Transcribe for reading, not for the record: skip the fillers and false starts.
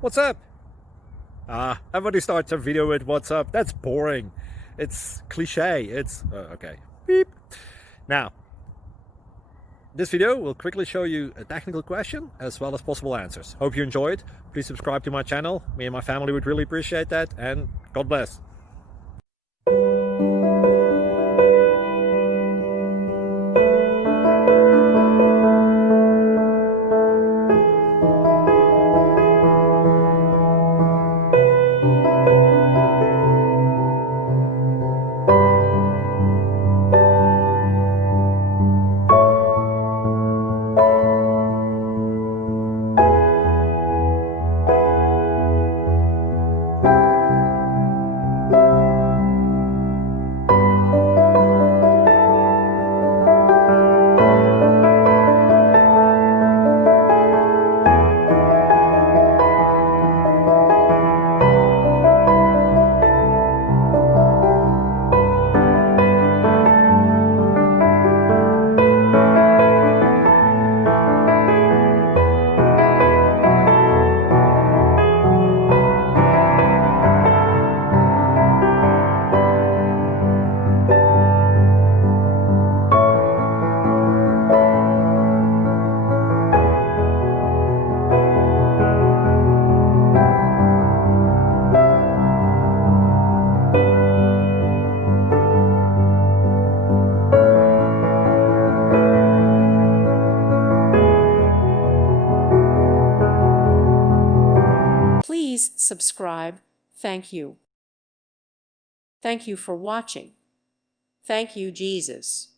What's up? Everybody starts a video with what's up. That's boring. It's cliche. It's okay. Beep. Now, this video will quickly show you a technical question as well as possible answers. Hope you enjoyed. Please subscribe to my channel. Me and my family would really appreciate that, and God bless. Please subscribe. Thank you. Thank you for watching. Thank you, Jesus.